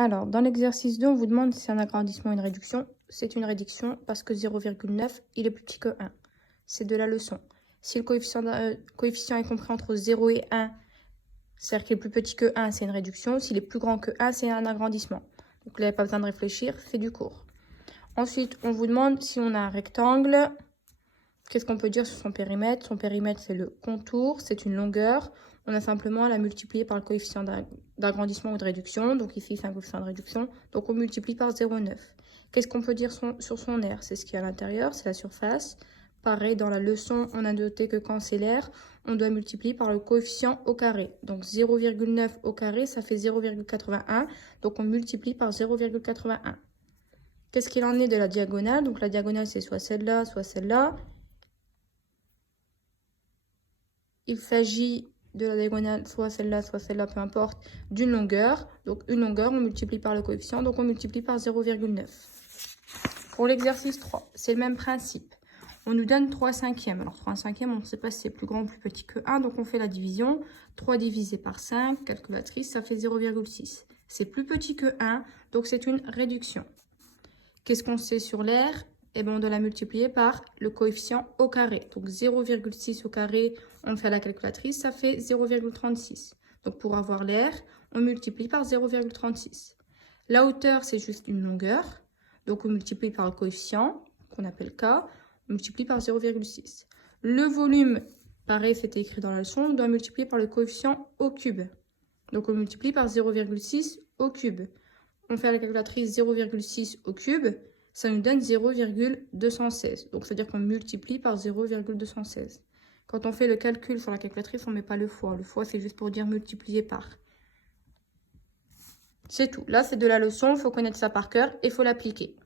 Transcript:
Alors, dans l'exercice 2, on vous demande si c'est un agrandissement ou une réduction. C'est une réduction parce que 0,9, il est plus petit que 1. C'est de la leçon. Si le coefficient est compris entre 0 et 1, c'est-à-dire qu'il est plus petit que 1, c'est une réduction. S'il est plus grand que 1, c'est un agrandissement. Donc là, il n'y a pas besoin de réfléchir, c'est du cours. Ensuite, on vous demande si on a un rectangle. Qu'est-ce qu'on peut dire sur son périmètre? Son périmètre, c'est le contour, c'est une longueur. On a simplement à la multiplier par le coefficient d'agrandissement ou de réduction. Donc ici, c'est un coefficient de réduction. Donc on multiplie par 0,9. Qu'est-ce qu'on peut dire sur son aire? C'est ce qui est à l'intérieur, c'est la surface. Pareil, dans la leçon, on a noté que quand c'est l'aire, on doit multiplier par le coefficient au carré. Donc 0,9 au carré, ça fait 0,81. Donc on multiplie par 0,81. Qu'est-ce qu'il en est de la diagonale? Donc la diagonale, c'est soit celle-là, soit celle-là. Il s'agit de la diagonale, soit celle-là, peu importe, d'une longueur. Donc une longueur, on multiplie par le coefficient, donc on multiplie par 0,9. Pour l'exercice 3, c'est le même principe. On nous donne 3 cinquièmes. Alors 3 cinquièmes, on ne sait pas si c'est plus grand ou plus petit que 1, donc on fait la division. 3 divisé par 5, calculatrice, ça fait 0,6. C'est plus petit que 1, donc c'est une réduction. Qu'est-ce qu'on sait sur l'aire? Eh bien, on doit la multiplier par le coefficient au carré. Donc 0,6 au carré, on le fait à la calculatrice, ça fait 0,36. Donc pour avoir l'aire, on multiplie par 0,36. La hauteur, c'est juste une longueur. Donc on multiplie par le coefficient, qu'on appelle K, on multiplie par 0,6. Le volume, pareil, c'était écrit dans la leçon, on doit multiplier par le coefficient au cube. Donc on multiplie par 0,6 au cube. On fait à la calculatrice 0,6 au cube, ça nous donne 0,216. Donc, c'est-à-dire qu'on multiplie par 0,216. Quand on fait le calcul sur la calculatrice, on ne met pas le fois. Le fois, c'est juste pour dire multiplier par. C'est tout. Là, c'est de la leçon, il faut connaître ça par cœur et il faut l'appliquer.